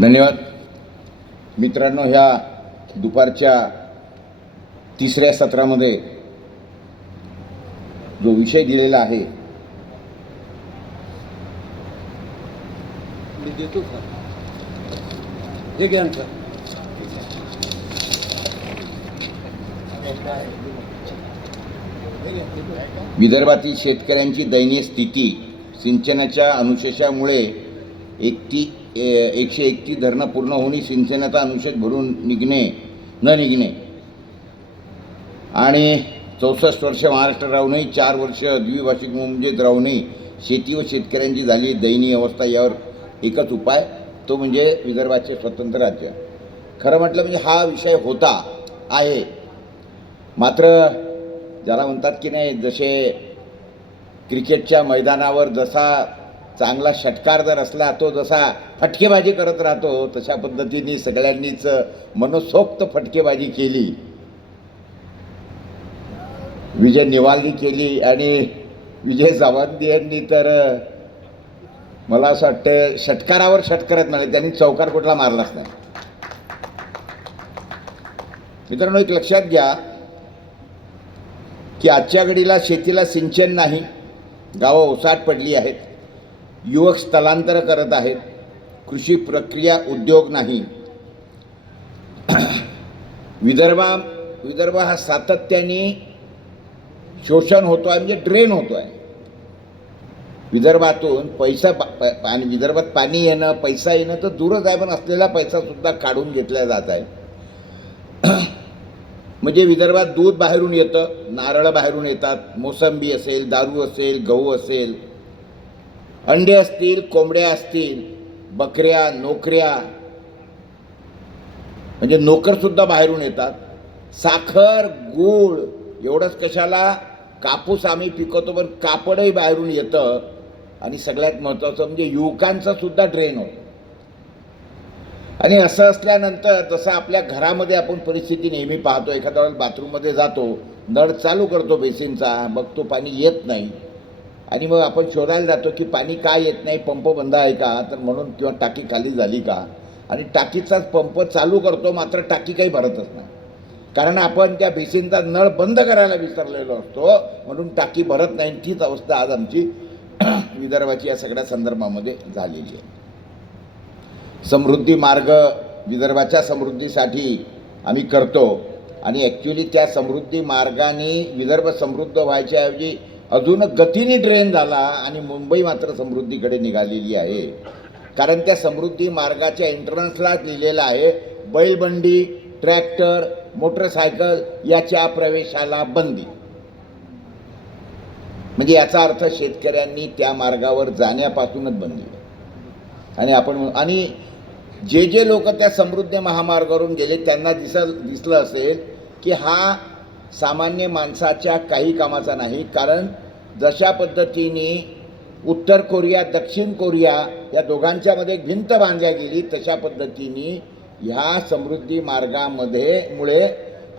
धन्यवाद. मित्रांनो ह्या दुपारच्या तिसऱ्या सत्रामध्ये जो विषय दिलेला आहे विदर्भातील शेतकऱ्यांची दयनीय स्थिती सिंचनाच्या अनुशेषामुळे एकती ए- एकशे एकतीस धरणं पूर्ण होणे शिवसेनेचा अनुच्छेद भरून निघणे न निघणे. आणि चौसष्ट वर्ष महाराष्ट्र राहूनही चार वर्ष द्विभाषिक मुंबईत राहूनही शेती व शेतकऱ्यांची झाली दयनीय अवस्था यावर एकच उपाय तो म्हणजे विदर्भाचे स्वतंत्र राज्य. खरं म्हटलं म्हणजे हा विषय होता आहे. मात्र ज्याला म्हणतात की नाही जसे क्रिकेटच्या मैदानावर जसा चांगला षटकार जर असला तो जसा फटकेबाजी करत राहतो तशा पद्धतीने सगळ्यांनीच मनसोक्त फटकेबाजी केली. विजय निवालनी केली आणि विजय सावंत यांनी तर मला असं वाटतं षटकारावर षटकारत नाही त्यांनी चौकार कुठला मारलाच नाही. मित्रांनो एक लक्षात घ्या की आजच्या घडीला शेतीला सिंचन नाही गावं ओसाट पडली आहेत. युवक स्थलांतर करत आहेत. कृषी प्रक्रिया उद्योग नाही. विदर्भा विदर्भ हा सातत्याने शोषण होतो आहे म्हणजे ड्रेन होतो आहे विदर्भातून पैसा आणि प- विदर्भात पाणी येणं पैसा येणं तर दूरच आहे पण असलेला पैसासुद्धा काढून घेतला जात आहे. म्हणजे विदर्भात दूध बाहेरून येतं नारळं बाहेरून येतात मोसंबी असेल दारू असेल गहू असेल अंडे असतील कोंबड्या असतील बकऱ्या नोकऱ्या म्हणजे नोकरसुद्धा बाहेरून येतात. साखर गूळ एवढंच कशाला? कापूस आम्ही पिकवतो पण कापडही बाहेरून येतं. आणि सगळ्यात महत्त्वाचं म्हणजे युवकांचा सुद्धा ड्रेन होतो. आणि असं असल्यानंतर तसं आपल्या घरामध्ये आपण परिस्थिती नेहमी पाहतो एखाद्या वेळेस बाथरूममध्ये जातो नळ चालू करतो बेसिनचा बघतो पाणी येत नाही. आणि मग आपण शोधायला जातो की पाणी का येत नाही पंप बंद आहे का? तर म्हणून किंवा टाकी खाली झाली का? आणि टाकीचाच पंप चालू करतो मात्र टाकी काही भरतच नाही. कारण आपण त्या बेसिनचा नळ बंद करायला विसरलेलो असतो म्हणून टाकी भरत नाही. तीच अवस्था आज आमची विदर्भाची या सगळ्या संदर्भामध्ये झालेली आहे. समृद्धी मार्ग विदर्भाच्या समृद्धीसाठी आम्ही करतो. आणि ॲक्च्युली त्या समृद्धी मार्गाने विदर्भ समृद्ध व्हायच्याऐवजी अजून गतीने ड्रेन झाला आणि मुंबई मात्र समृद्धीकडे निघालेली आहे. कारण त्या समृद्धी मार्गाच्या एंट्रन्सलाच लिहिलेलं आहे. बैलबंडी ट्रॅक्टर मोटरसायकल याच्या प्रवेशाला बंदी. म्हणजे याचा अर्थ शेतकऱ्यांनी त्या मार्गावर जाण्यापासूनच बंदी. आणि आपण आणि जे जे लोक त्या समृद्धी महामार्गावरून गेले त्यांना दिसल दिसलं असेल की हा सामान्य माणसाच्या काही कामाचा नाही. कारण जशा पद्धतीने उत्तर कोरिया दक्षिण कोरिया या दोघांच्यामध्ये भिंत बांधल्या गेली तशा पद्धतीने ह्या समृद्धी मार्गामध्ये मुळे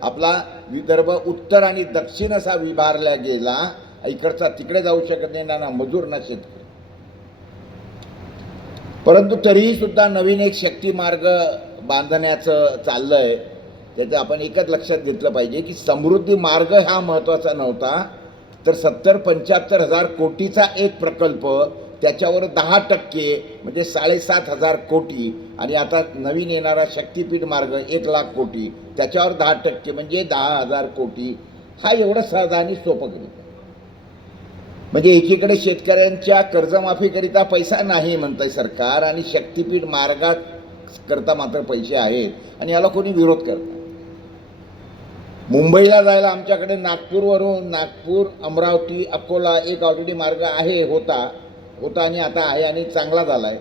आपला विदर्भ उत्तर आणि दक्षिण असा विभारला गेला. इकडचा तिकडे जाऊ शकत नाही ना ना मजूर ना शेतकरी. परंतु तरीही सुद्धा नवीन एक शक्ती मार्ग बांधण्याचं चाललं आहे त्याचं आपण एकच लक्षात घेतलं पाहिजे की समृद्धी मार्ग हा महत्त्वाचा नव्हता. तर सत्तर पंच्याहत्तर हजार कोटीचा एक प्रकल्प त्याच्यावर दहा टक्के म्हणजे साडेसात हजार कोटी आणि आता नवीन येणारा शक्तीपीठ मार्ग एक लाख कोटी त्याच्यावर दहा टक्के म्हणजे दहा हजार कोटी. हा एवढं सहज आणि सोपं करीत म्हणजे एकीकडे शेतकऱ्यांच्या कर्जमाफीकरिता पैसा नाही म्हणतंय सरकार आणि शक्तीपीठ मार्गात करता मात्र पैसे आहेत आणि याला कोणी विरोध करत मुंबईला जायला आमच्याकडे नागपूरवरून नागपूर अमरावती अकोला एक ऑलरेडी मार्ग आहे होता. होता आणि आता आहे आणि चांगला झाला आहे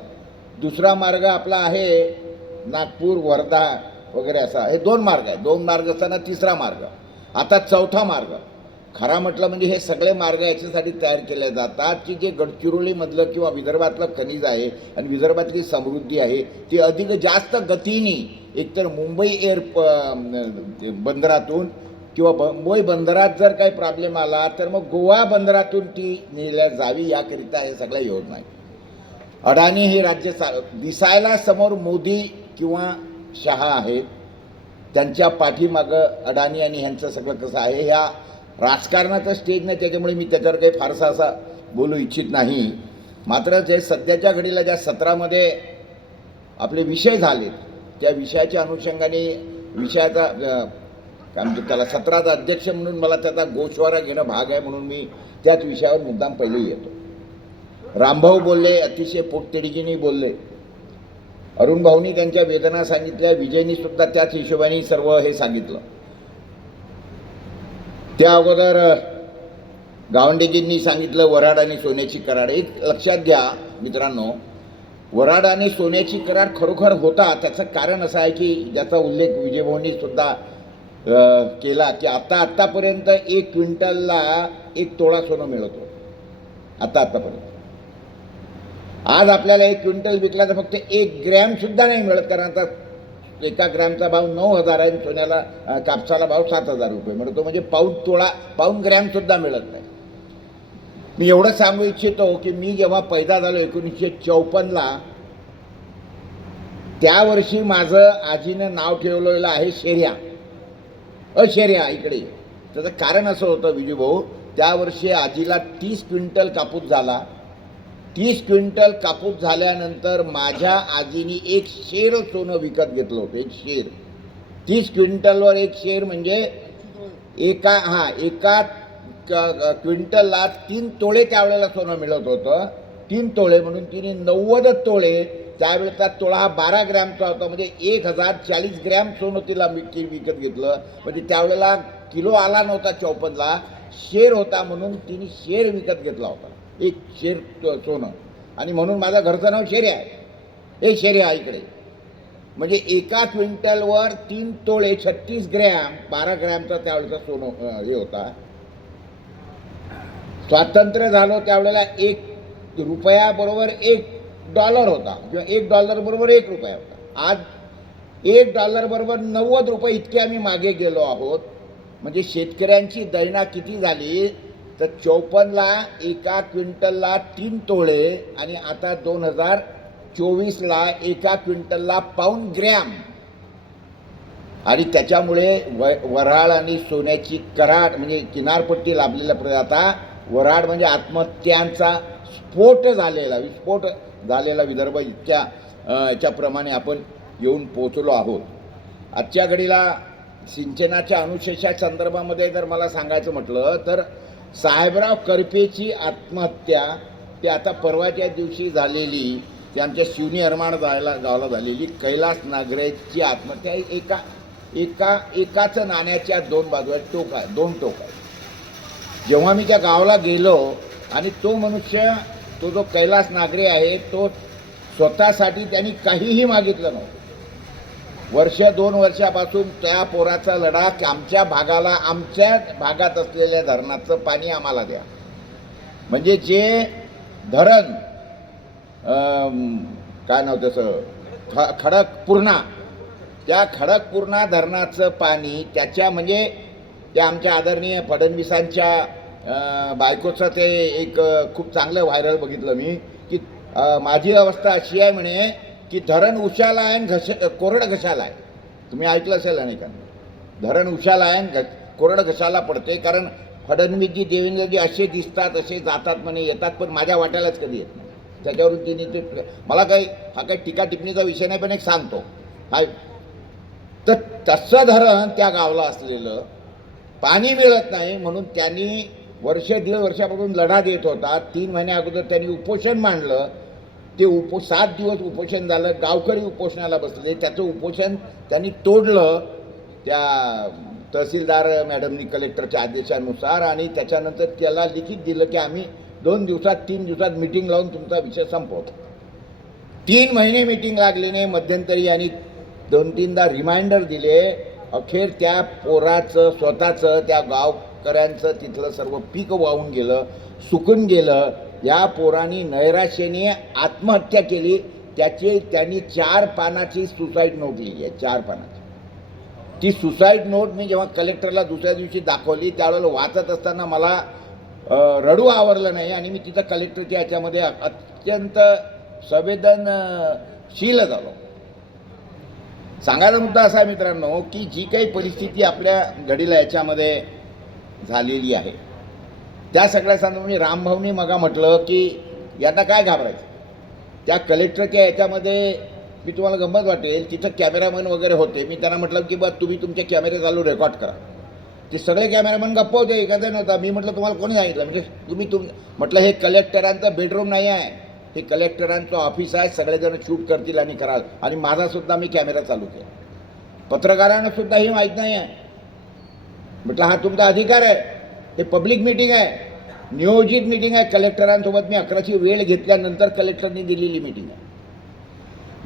दुसरा मार्ग आपला आहे नागपूर वर्धा वगैरे असा. हे दोन मार्ग आहे दोन मार्ग असताना तिसरा मार्ग. आता चौथा मार्ग. खरा म्हटलं म्हणजे हे सगळे मार्ग याच्यासाठी तयार केले जातात. की जे गडचिरोलीमधलं किंवा विदर्भातलं खनिज आहे आणि विदर्भातली समृद्धी आहे ती अधिक जास्त गतीने एकतर मुंबई एअर बंदरातून किंवा ब- मुंबई बंदरात जर काही प्रॉब्लेम आला तर मग गोवा बंदरातून ती नेल्या जावी याकरिता हे सगळ्या योजना आहेत. अडाणी हे राज्य चा दिसायला समोर मोदी किंवा शहा आहेत. त्यांच्या पाठीमागं अडाणी आणि ह्यांचं सगळं कसं आहे ह्या राजकारणाचा स्टेज नाही त्याच्यामुळे मी त्याच्यावर काही फारसा असा बोलू इच्छित नाही. मात्र जे सध्याच्या घडीला ज्या सत्रामध्ये आपले विषय झालेत त्या विषयाच्या अनुषंगाने विषयाचा काय म्हणजे त्याला सत्राचा अध्यक्ष म्हणून मला त्याचा गोशवारा घेणं भाग आहे म्हणून मी त्याच विषयावर मुद्दाम पहिले येतो. रामभाऊ बोलले अतिशय पोटतिडकीने बोलले. अरुण भाऊनी त्यांच्या वेदना सांगितल्या विजयनी सुद्धा त्याच हिशोबाने सर्व हे सांगितलं. त्या अगोदर गावंडेजींनी सांगितलं वराड आणि सोन्याची कराड. एक लक्षात घ्या मित्रांनो वराड आणि सोन्याची करार खरोखर होता. त्याचं कारण असं आहे की ज्याचा उल्लेख विजयभाऊंनी सुद्धा केला की आत्ता आत्तापर्यंत एक क्विंटलला एक तोळा सोनं मिळतो. आत्ता आत्तापर्यंत आज आपल्याला एक क्विंटल विकला तर फक्त एक ग्रॅमसुद्धा नाही मिळत कारण आता एका ग्रॅमचा भाव नऊ हजार आहे आणि सोन्याला कापसाला भाव सात हजार रुपये. म्हणतो म्हणजे पाऊन तोळा पाऊन ग्रॅमसुद्धा मिळत नाही. मी एवढं सांगू इच्छितो की मी जेव्हा पैदा झालो एकोणीसशे चौपन्नला त्या वर्षी माझं आजीनं नाव ठेवलेलं आहे शेर्या. अशेर्या इकडे. त्याचं कारण असं होतं विजूभाऊ त्या वर्षी आजीला तीस क्विंटल कापूस झाला. तीस क्विंटल कापूस झाल्यानंतर माझ्या आजीनी एक शेर सोनं विकत घेतलं होतं एक शेर. तीस क्विंटलवर एक शेर म्हणजे एका हां एका क- क्विंटलला तीन तोळे त्यावेळेला सोनं मिळत होतं. तीन तोळे म्हणून तिने नव्वद तोळे त्यावेळेचा तोळा हा बारा ग्रॅमचा होता म्हणजे एक हजार चाळीस ग्रॅम सोनं तिला विक विकत घेतलं. म्हणजे त्यावेळेला किलो आला नव्हता चौपदला शेर होता म्हणून तिने शेर विकत घेतला होता. एक शेर सोनं. आणि म्हणून माझं घरचं नाव शेरे आहे. हे शेरे आहे इकडे. म्हणजे एका क्विंटलवर तीन तोळे छत्तीस ग्रॅम बारा ग्रॅमचा त्यावेळेचा सोनं हे होता. स्वातंत्र्य झालं त्यावेळेला एक रुपयाबरोबर एक डॉलर होता. किंवा एक डॉलर बरोबर एक रुपया होता. आज एक डॉलर बरोबर नव्वद रुपये इतके आम्ही मागे गेलो आहोत. म्हणजे शेतकऱ्यांची दैना किती झाली? तर चौपन्नला एका क्विंटलला तीन तोळे आणि आता दोन हजार चोवीसला एका क्विंटलला पाऊन ग्रॅम. आणि त्याच्यामुळे व वऱ्हाड आणि सोन्याची कराड म्हणजे किनारपट्टी लाभलेल्या प्र आता वऱ्हाड म्हणजे आत्महत्यांचा स्फोट झालेला विस्फोट झालेला विदर्भ इतक्या याच्याप्रमाणे आपण येऊन पोचलो आहोत. आजच्या घडीला सिंचनाच्या अनुशेषा संदर्भामध्ये जर मला सांगायचं म्हटलं तर साहेबराव करपेची आत्महत्या ती आता परवाच्या दिवशी झालेली ते आमच्या शिवनी अरमाण जायला गावाला झालेली. कैलास नागरेची आत्महत्या एका एका एकाच नाण्याच्या दोन बाजू आहेत टोक आहे दोन टोक आहे. जेव्हा मी त्या गावाला गेलो आणि तो मनुष्य तो जो कैलास नागरे आहे तो स्वतःसाठी त्यांनी काहीही मागितलं नव्हतं. वर्ष दोन वर्षापासून त्या पोराचा लढा आमच्या भागाला आमच्या भागात असलेल्या धरणाचं पाणी आम्हाला द्या. म्हणजे जे धरण काय नाव त्याचं ख खडकपूर्णा त्या खडकपूर्णा धरणाचं पाणी त्याच्या म्हणजे त्या आमच्या आदरणीय फडणवीसांच्या बायकोचं ते एक खूप चांगलं व्हायरल बघितलं मी की माझी अवस्था अशी आहे म्हणे की धरण उशाला आहे आणि घश कोरड घशाला आहे. तुम्ही ऐकलं असेल अनेकांनी. धरण उशाला आहे आणि घ कोरड घशाला पडते कारण फडणवीसजी देवेंद्रजी असे दिसतात असे जातात म्हणे येतात पण माझ्या वाट्यालाच कधी येत नाही. त्याच्यावरून तिने ते मला काही हा काही टीका टिप्पणीचा विषय नाही पण एक सांगतो. हा तर तसं धरण त्या गावाला असलेलं पाणी मिळत नाही म्हणून त्यांनी वर्ष दीड वर्षापासून लढा देत होता. तीन महिन्या अगोदर त्यांनी उपोषण मांडलं. ते उपो सात दिवस उपोषण झालं गावकरी उपोषणाला बसले. त्याचं उपोषण त्यांनी तोडलं त्या तहसीलदार मॅडमनी कलेक्टरच्या आदेशानुसार आणि त्याच्यानंतर त्याला लिखित दिलं की आम्ही दोन दिवसात तीन दिवसात मिटिंग लावून तुमचा विषय संपवतो. तीन महिने मिटिंग लागली नाही मध्यंतरी आणि दोन तीनदा रिमाइंडर दिले. अखेर त्या पोराचं स्वतःचं त्या गावकऱ्यांचं तिथलं सर्व पीक वाहून गेलं सुकून गेलं. या पोरांनी नैराश्याने आत्महत्या केली त्याचे त्यांनी चार पानाची सुसाईड नोट लिहिली आहे चार पानाची. ती सुसाईड नोट मी जेव्हा कलेक्टरला दुसऱ्या दिवशी दाखवली त्यावेळेला वाचत असताना मला रडू आवरलं नाही आणि मी तिथं कलेक्टरच्या याच्यामध्ये अत्यंत संवेदनशील झालो. सांगायचा मुद्दा असा आहे मित्रांनो की जी काही परिस्थिती आपल्या घडीला याच्यामध्ये झालेली आहे त्या सगळ्या सांगून मी रामभाऊनी मगा म्हटलं की यांना काय घाबरायचं? त्या कलेक्टरच्या याच्यामध्ये मी तुम्हाला गंमत वाटेल तिथं कॅमेरामॅन वगैरे होते. मी त्यांना म्हटलं की बा तुम्ही तुमचे कॅमेरे चालू रेकॉर्ड करा. ते सगळे कॅमेरामॅन गप्प होते एखादा नव्हता. मी म्हटलं तुम्हाला कोणी सांगितलं? म्हणजे तुम्ही तुम म्हटलं हे कलेक्टरांचं बेडरूम नाही आहे. हे कलेक्टरांचं ऑफिस आहे. सगळेजण शूट करतील आणि कराल. आणि माझासुद्धा मी कॅमेरा चालू केला. पत्रकारांना सुद्धा ही माहीत नाही आहे. म्हटलं हा तुमचा अधिकार आहे. हे पब्लिक मीटिंग आहे. नियोजित मिटिंग आहे. कलेक्टरांसोबत मी अकराची वेळ घेतल्यानंतर कलेक्टरनी दिलेली मिटिंग आहे.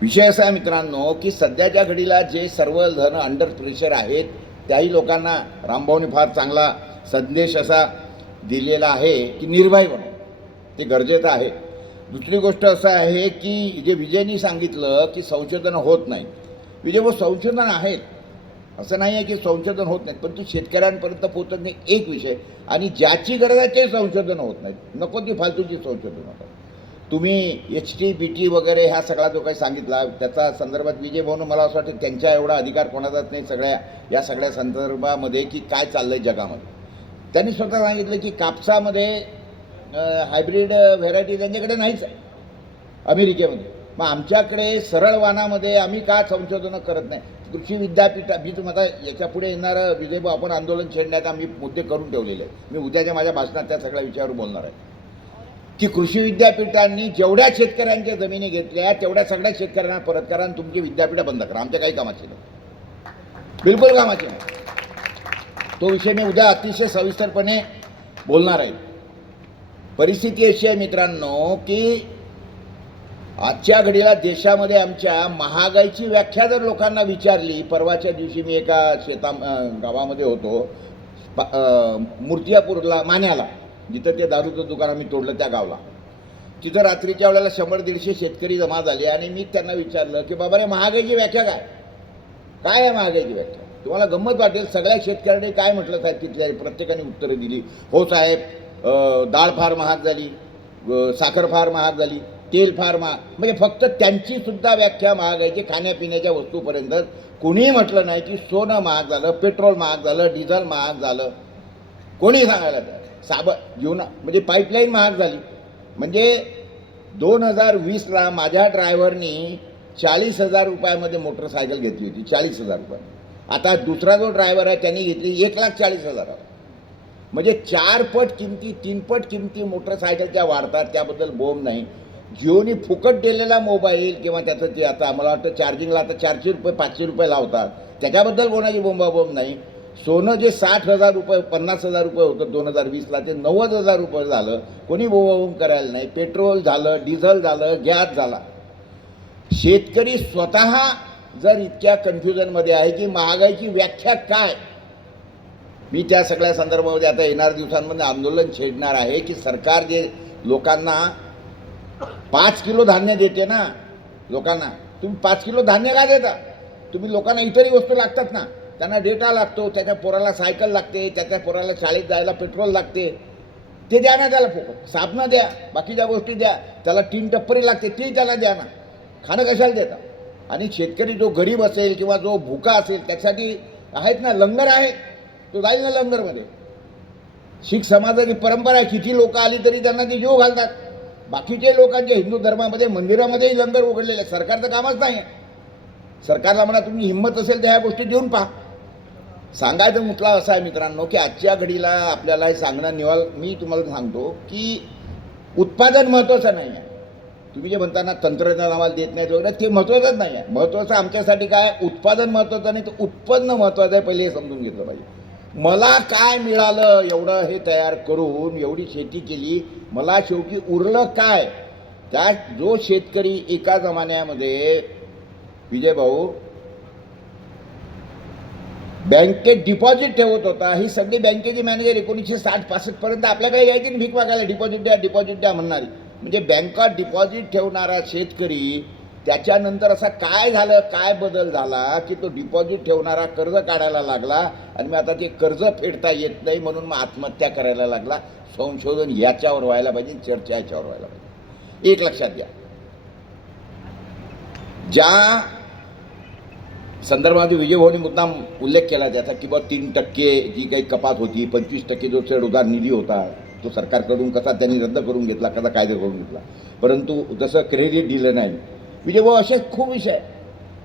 विषय असा आहे मित्रांनो की सध्याच्या घडीला जे सर्व जण अंडर प्रेशर आहेत त्याही लोकांना रामभाऊने फार चांगला संदेश असा दिलेला आहे की निर्भय बनव ते गरजेचं आहे. दुसरी गोष्ट असं आहे की जे विजयनी सांगितलं की संशोधन होत नाही. विजय भाऊ संशोधन आहेत. असं नाही आहे की संशोधन होत नाहीत पण ते शेतकऱ्यांपर्यंत पोहोचत नाही एक विषय. आणि ज्याची गरज आहे ते संशोधन होत नाहीत नको ती फालतूची संशोधन होतात तुम्ही एच टी बी टी वगैरे ह्या सगळा जो काही सांगितला त्याचा संदर्भात विजय भाऊन मला असं वाटतं त्यांच्या एवढा अधिकार कोणाचाच नाही सगळ्या या सगळ्या संदर्भामध्ये की काय चाललं आहे जगामध्ये. त्यांनी स्वतः सांगितलं की कापसामध्ये हायब्रिड व्हेरायटी त्यांच्याकडे नाहीच आहे अमेरिकेमध्ये. मग आमच्याकडे सरळ वानामध्ये आम्ही का संशोधनं करत नाही? कृषी विद्यापीठ मी तुम्हाला याच्यापुढे येणारं विजयभाऊ आपण आंदोलन छेडण्यात आम्ही मुद्दे करून ठेवलेले आहेत. मी उद्याच्या माझ्या भाषणात त्या सगळ्या विषयावर बोलणार आहे. की कृषी विद्यापीठांनी जेवढ्या शेतकऱ्यांच्या जमिनी घेतल्या तेवढ्या सगळ्या शेतकऱ्यांना परत करा आणि तुमची विद्यापीठं बंद करा. आमच्या काही कामाची नाही. बिलकुल कामाची नाही. तो विषय मी उद्या अतिशय सविस्तरपणे बोलणार आहे. परिस्थिती अशी आहे मित्रांनो की आजच्या घडीला देशामध्ये आमच्या महागाईची व्याख्या जर लोकांना विचारली परवाच्या दिवशी मी एका शेता गावामध्ये होतो मूर्तियापूरला मान्याला. जिथं ते दारूचं दुकान आम्ही तोडलं त्या गावला. तिथं रात्रीच्या वेळेला शंभर दीडशे शेतकरी जमा झाले आणि मी त्यांना विचारलं की बाबा रे महागाईची व्याख्या काय? काय आहे महागाईची व्याख्या? तुम्हाला गंमत वाटेल सगळ्या शेतकऱ्यांनी काय म्हटलं साहेब तिथल्या प्रत्येकाने उत्तरं दिली. हो साहेब डाळ फार महाग झाली साखर फार महाग झाली. तेल फार महाग म्हणजे फक्त त्यांची सुद्धा व्याख्या महागाईची खाण्यापिण्याच्या वस्तूपर्यंत कोणीही म्हटलं नाही की सोनं महाग झालं पेट्रोल महाग झालं डिझेल महाग झालं. कोणी सांगायला साब जीवना म्हणजे पाईपलाईन महाग झाली. म्हणजे दोन हजार वीसला माझ्या ड्रायव्हरनी चाळीस हजार रुपयामध्ये मोटरसायकल घेतली होती. चाळीस हजार रुपये. आता दुसरा जो ड्रायव्हर आहे त्यांनी घेतली एक लाख चाळीस हजार. म्हणजे चार पट किमती तीन पट किमती मोटरसायकलच्या वाढतात. त्याबद्दल बोंब नाही. जिओनी फुकट दिलेला मोबाईल किंवा त्याचं ते आता मला वाटतं चार्जिंगला आता चारशे रुपये पाचशे रुपये लावतात. त्याच्याबद्दल कोणाची बोंबाबोंब नाही. सोनं जे साठ हजार रुपये पन्नास हजार रुपये होतं दोन हजार वीसला ते नव्वद हजार रुपये झालं. कोणी बोंबाबोंब करायला नाही. पेट्रोल झालं डिझेल झालं गॅस झाला. शेतकरी स्वतः जर इतक्या कन्फ्युजनमध्ये आहे की महागाईची व्याख्या काय? मी त्या सगळ्या संदर्भामध्ये आता येणाऱ्या दिवसांमध्ये आंदोलन छेडणार आहे की सरकार जे लोकांना पाच किलो धान्य देते ना लोकांना. तुम्ही पाच किलो धान्य का देता? तुम्ही लोकांना इतरही वस्तू लागतात ना. त्यांना डेटा लागतो त्याच्या पोराला सायकल लागते त्याच्या पोराला शाळेत जायला पेट्रोल लागते. ते द्या ना त्याला फोकट. साबणं द्या बाकीच्या गोष्टी द्या. त्याला तीन टप्परी लागते ती त्याला द्या ना. खाणं कशाला देता? आणि शेतकरी जो गरीब असेल किंवा जो भुका असेल त्यासाठी आहेत ना लंगर आहे. तो जाईल ना लंगरमध्ये. शीख समाजाची परंपरा आहे किती लोक आली तरी त्यांना ते जीव घालतात. बाकीचे लोकांचे हिंदू धर्मामध्ये मंदिरामध्येही लंगर उघडलेले आहे सरकारचं कामच नाही आहे. सरकारला म्हणा तुम्ही हिंमत असेल तर ह्या गोष्टी देऊन पहा. सांगायचं म्हटलं असा आहे मित्रांनो की आजच्या घडीला आपल्याला हे सांगणं निवाल मी तुम्हाला सांगतो की उत्पादन महत्त्वाचं नाही आहे. तुम्ही जे म्हणताना तंत्रज्ञान आम्हाला देत नाहीत वगैरे ते महत्त्वाचंच नाही आहे. महत्त्वाचं आमच्यासाठी काय? उत्पादन महत्त्वाचं नाही तर उत्पन्न महत्त्वाचं आहे पहिले हे समजून घेतलं पाहिजे. मला काय मिळालं एवढं हे तयार करून एवढी शेती केली मला शेवटी उरलं काय? त्या जो शेतकरी एका जमान्यामध्ये विजय भाऊ बँकेत डिपॉझिट ठेवत होता. ही सगळी बँकेची मॅनेजर एकोणीसशे साठ पासष्टपर्यंत आपल्याकडे यायची ना भीक मागायला डिपॉझिट द्या डिपॉझिट द्या म्हणणारी. म्हणजे बँकात डिपॉझिट ठेवणारा शेतकरी त्याच्यानंतर असा काय झालं काय बदल झाला की तो डिपॉझिट ठेवणारा कर्ज काढायला लागला आणि मग आता ते कर्ज फेडता येत नाही म्हणून मग आत्महत्या करायला लागला. संशोधन याच्यावर व्हायला पाहिजे चर्चा याच्यावर व्हायला पाहिजे. एक लक्षात घ्या. ज्या संदर्भामध्ये विजयभाऊनी मुद्दाम उल्लेख केला त्याचा की बा तीन टक्के जी काही कपात होती पंचवीस टक्के जो चढउतार निधी होता तो सरकारकडून कसा त्यांनी रद्द करून घेतला कसा कायदे करून घेतला. परंतु जसं क्रेडिट दिलं नाही विजयभाऊ असे खूप विषय आहे.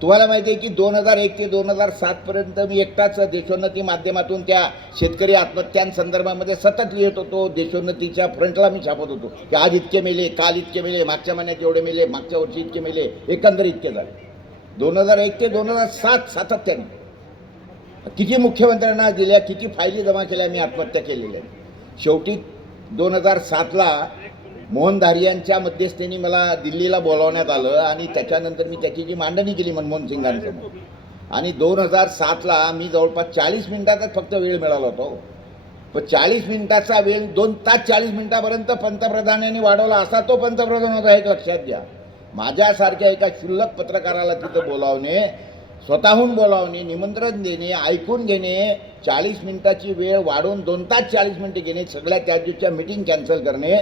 तुम्हाला माहिती आहे की दोन हजार एक ते दोन हजार सातपर्यंत मी एकटाच देशोन्नती माध्यमातून त्या शेतकरी आत्महत्यांसंदर्भामध्ये सतत लिहित होतो. देशोन्नतीच्या फ्रंटला मी छापत होतो की आज इतके मेले काल इतके मेले मागच्या महिन्यात एवढे मेले मागच्या वर्षी इतके मेले एकंदर इतके झाले. दोन हजार एक ते दोन हजार सात सातत्याने किती मुख्यमंत्र्यांना दिल्या किती फायली जमा केल्या मी आत्महत्या केलेल्या शेवटी दोन हजार सातला मोहन धारियांच्या मध्यस्थीने मला दिल्लीला बोलावण्यात आलं आणि त्याच्यानंतर मी त्याची जी मांडणी केली मनमोहन सिंगांसमोर आणि दोन हजार सातला मी जवळपास चाळीस मिनिटातच फक्त वेळ मिळाला होता हो. पण चाळीस मिनिटाचा वेळ दोन तास चाळीस मिनिटापर्यंत पंतप्रधानांनी वाढवला असा तो पंतप्रधान होता एक लक्षात घ्या. माझ्यासारख्या एका क्षुल्लक पत्रकाराला तिथं बोलावणे स्वतःहून बोलावणे निमंत्रण देणे ऐकून घेणे चाळीस मिनिटाची वेळ वाढवून दोन तास चाळीस मिनिटे घेणे सगळ्या त्या दिवसच्या मिटिंग कॅन्सल करणे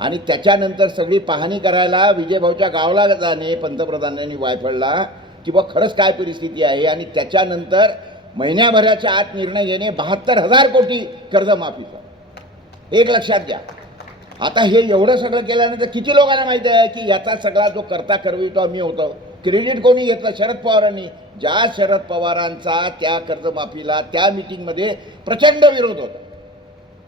आणि त्याच्यानंतर सगळी पाहणी करायला विजयभाऊच्या गावाला जाणे पंतप्रधानांनी वायफळला की बा खरंच काय परिस्थिती आहे? आणि त्याच्यानंतर महिन्याभराच्या आत निर्णय घेणे बहात्तर हजार कोटी कर्जमाफीचा. एक लक्षात घ्या. आता हे एवढं सगळं केल्यानंतर किती लोकांना माहिती आहे की याचा सगळा जो करता करवितो मी होतो. क्रेडिट कोणी घेतलं? शरद पवारांनी. ज्या शरद पवारांचा त्या कर्जमाफीला त्या मिटिंगमध्ये प्रचंड विरोध होता.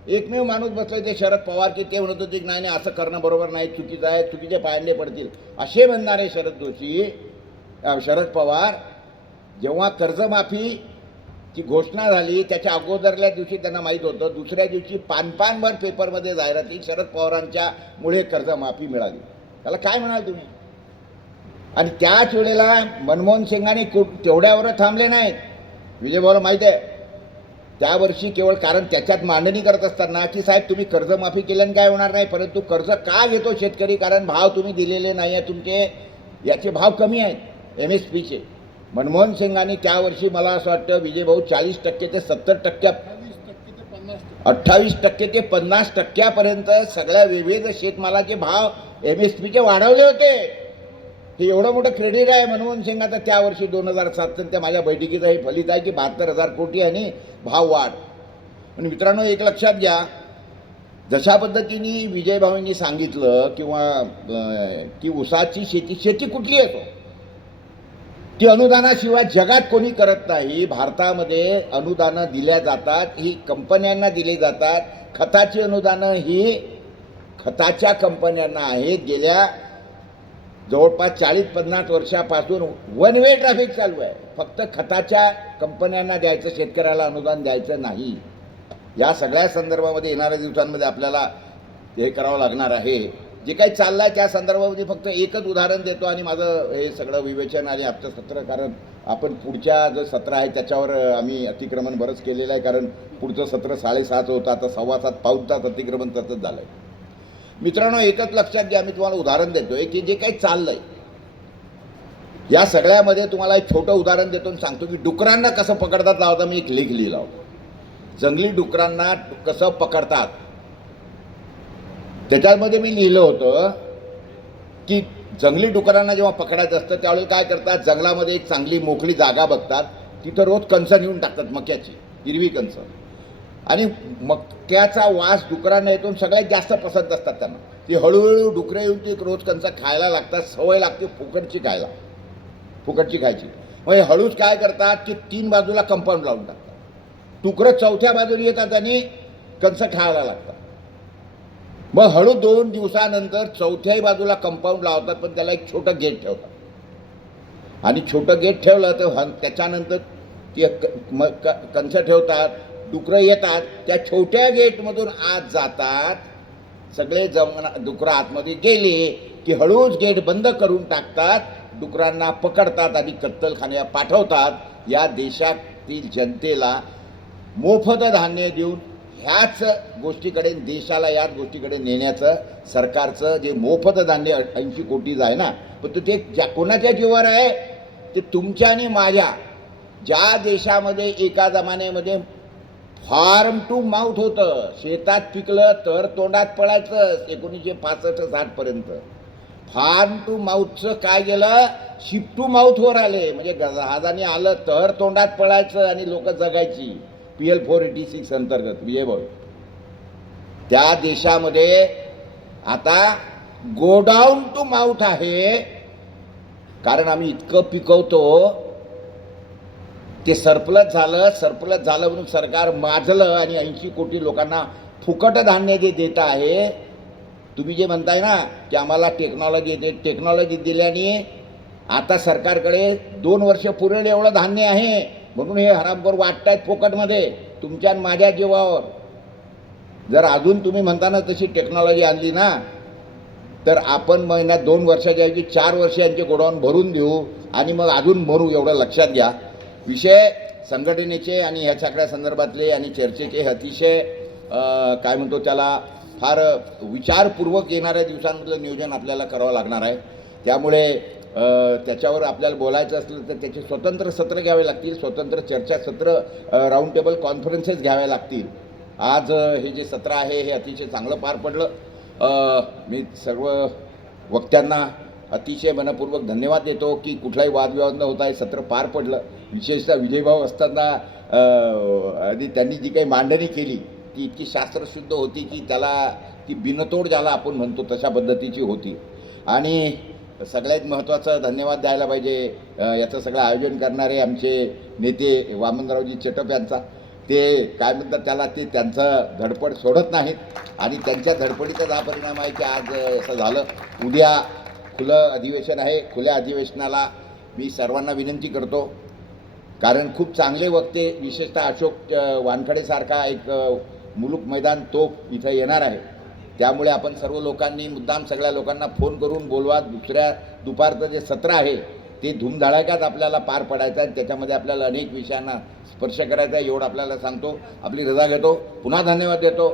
एकमेव माणूस बसले ते शरद पवार की ते म्हणत होते की नाही नाही असं करणं बरोबर नाही चुकीचं आहे चुकीचे पायंडे पडतील. असे म्हणणारे शरद जोशी शरद पवार जेव्हा कर्जमाफीची घोषणा झाली त्याच्या अगोदरल्या दिवशी त्यांना माहीत होतं दुसऱ्या दिवशी पानपानभर पेपरमध्ये जाहिराती शरद पवारांच्या मुळे कर्जमाफी मिळाली. त्याला काय म्हणाल तुम्ही? आणि त्याच वेळेला मनमोहन सिंगाने कु- तेवढ्यावर थांबले नाहीत. विजयभाऊला माहीत आहे त्या वर्षी केवळ कारण त्याच्यात मांडणी करत असताना की साहेब तुम्ही कर्जमाफी केल्याने काय होणार नाही परंतु कर्ज का घेतो शेतकरी? कारण भाव तुम्ही दिलेले नाही आहे तुमचे याचे भाव कमी आहेत एम एस पीचे मनमोहन सिंगांनी त्यावर्षी मला असं वाटतं विजयभाऊ चाळीस टक्के ते सत्तर टक्क्या अठ्ठावीस टक्के ते पन्नास टक्क्यापर्यंत सगळ्या विविध शेतमालाचे भाव एम एस पीचे वाढवले होते. हे एवढं मोठं क्रेडिट आहे मनमोहन सिंगाचं त्या वर्षी दोन हजार सातचं त्या माझ्या बैठकीचं हे फलित आहे की बहात्तर हजार कोटी आणि भाव वाढ. आणि मित्रांनो एक लक्षात घ्या जशा पद्धतीने विजयभाऊंनी सांगितलं किंवा की ऊसाची शेती शेती कुठली आहे तो? ती अनुदानाशिवाय जगात कोणी करत नाही. भारतामध्ये अनुदानं दिल्या जातात ही कंपन्यांना दिली जातात. खताची अनुदानं ही खताच्या कंपन्यांना आहेत. गेल्या जवळपास चाळीस पन्नास वर्षापासून वन वे ट्रॅफिक चालू आहे. फक्त खताच्या कंपन्यांना द्यायचं शेतकऱ्याला अनुदान द्यायचं नाही. या सगळ्या संदर्भामध्ये येणाऱ्या दिवसांमध्ये आपल्याला हे करावं लागणार आहे. जे काही चाललं आहे त्या संदर्भामध्ये फक्त एकच उदाहरण देतो आणि माझं हे सगळं विवेचन आणि आजचं सत्र कारण आपण पुढच्या जो सत्र आहे त्याच्यावर आम्ही अतिक्रमण बरंच केलेलं आहे कारण पुढचं सत्र साडेसहाचं होतं आता सव्वा सात पाऊन तास अतिक्रमण तसंच झालं आहे मित्रांनो एकच लक्षात घ्या मी तुम्हाला उदाहरण देतो. आहे की जे काही चाललं आहे या सगळ्यामध्ये तुम्हाला एक छोटं उदाहरण देतो आणि सांगतो की डुकरांना कसं पकडतात लावता मी एक लेख लिहिला होता. जंगली डुकरांना कसं पकडतात? त्याच्यामध्ये मी लिहिलं होतं की जंगली डुकरांना जेव्हा पकडायचं असतं त्यावेळी काय करतात? जंगलामध्ये एक चांगली मोकळी जागा बघतात. तिथं रोज कणसं नेऊन टाकतात मक्याची हिरवी कणसं. आणि मक्याचा वास डुकरांना येतो सगळ्यात जास्त पसंत असतात त्यांना. ती हळूहळू डुकरं येऊन ती रोज कंस खायला लागतात सवय लागते फुकटची खायला. फुकटची खायची. मग हे हळूच काय करतात की तीन बाजूला कंपाऊंड लावून टाकतात. डुकरं चौथ्या बाजूला येतात आणि कंस खायला लागतात. मग हळू दोन दिवसानंतर चौथ्याही बाजूला कंपाऊंड लावतात पण त्याला एक छोटं गेट ठेवतात. आणि छोटं गेट ठेवलं तर हं त्याच्यानंतर ती क- मग क कंस ठेवतात डुकरं येतात त्या छोट्या गेटमधून आत जातात. सगळे जमना डुकरं आतमध्ये गेले की हळूच गेट बंद करून टाकतात डुकरांना पकडतात आणि कत्तलखान्या पाठवतात. या देशातील जनतेला मोफत धान्य देऊन ह्याच गोष्टीकडे देशाला याच गोष्टीकडे नेण्याचं सरकारचं जे मोफत धान्य ऐंशी कोटीज आहे ना पण ते ज्या कोणाच्या जीवावर आहे? ते तुमच्या आणि माझ्या. ज्या देशामध्ये एका जमान्यामध्ये फार्म टू माउथ होतं. शेतात पिकलं तर तोंडात पळायचं. एकोणीसशे पासष्ट साठपर्यंत फार्म टू माउथचं काय गेलं? शिप टू माउथवर आले. म्हणजे जहाजाने आलं तर तोंडात पळायचं आणि लोक जगायची. P L four eighty six अंतर्गत. विजय भाऊ त्या देशामध्ये आता गोडाऊन टू माउथ आहे. कारण आम्ही इतकं पिकवतो. ते सरप्लस झालं सरप्लस झालं म्हणून सरकार माजलं आणि ऐंशी कोटी लोकांना फुकट धान्य जे देत आहे तुम्ही जे म्हणताय ना की आम्हाला टेक्नॉलॉजी दे टेक्नॉलॉजी दिल्याने आता सरकारकडे दोन वर्ष पुरेल एवढं धान्य आहे म्हणून हे हरामखोर आहेत फुकटमध्ये तुमच्या आणि माझ्या जीवावर. जर अजून तुम्ही म्हणताना तशी टेक्नॉलॉजी आणली ना तर आपण महिन्यात दोन वर्षाच्या ऐवजी चार वर्ष यांचे गोडाऊन भरून देऊ आणि मग अजून भरू एवढं लक्षात घ्या. विषय संघटनेचे आणि ह्या सगळ्या संदर्भातले आणि चर्चेचे अतिशय काय म्हणतो त्याला फार विचारपूर्वक येणाऱ्या दिवसांमधलं नियोजन आपल्याला करावं लागणार आहे. त्यामुळे त्याच्यावर आपल्याला बोलायचं असलं तर त्याचे स्वतंत्र सत्र घ्यावे लागतील स्वतंत्र चर्चासत्र राऊंड टेबल कॉन्फरन्सेस घ्याव्या लागतील. आज हे जे सत्र आहे हे अतिशय चांगलं पार पडलं. मी सर्व वक्त्यांना अतिशय मनपूर्वक धन्यवाद देतो की कुठलाही वादविवाद न होता हे सत्र पार पडलं. विशेषतः विजयभाऊ असताना आणि त्यांनी जी काही मांडणी केली ती इतकी शास्त्रशुद्ध होती की त्याला ती बिनतोड ज्याला आपण म्हणतो तशा पद्धतीची होती. आणि सगळ्यात महत्त्वाचं धन्यवाद द्यायला पाहिजे याचं सगळं आयोजन करणारे आमचे नेते वामनरावजी चटप यांचा. ते काय म्हणतात त्याला ते त्यांचं धडपड सोडत नाहीत आणि त्यांच्या धडपडीचाच हा परिणाम आहे की आज असं झालं. उद्या खुलं अधिवेशन आहे. खुल्या अधिवेशनाला मी सर्वांना विनंती करतो. कारण खूप चांगले वक्ते विशेषतः अशोक वानखडेसारखा एक अ, मुलूक मैदान तोफ इथं येणार आहे. त्यामुळे आपण सर्व लोकांनी मुद्दाम सगळ्या लोकांना फोन करून बोलवा. दुसऱ्या दुपारचं जे सत्र आहे ते धुमधडाक्यात आपल्याला पार पडायचं आहे. त्याच्यामध्ये आपल्याला अनेक विषयांना स्पर्श करायचा आहे एवढं आपल्याला सांगतो. आपली रजा घेतो. पुन्हा धन्यवाद देतो.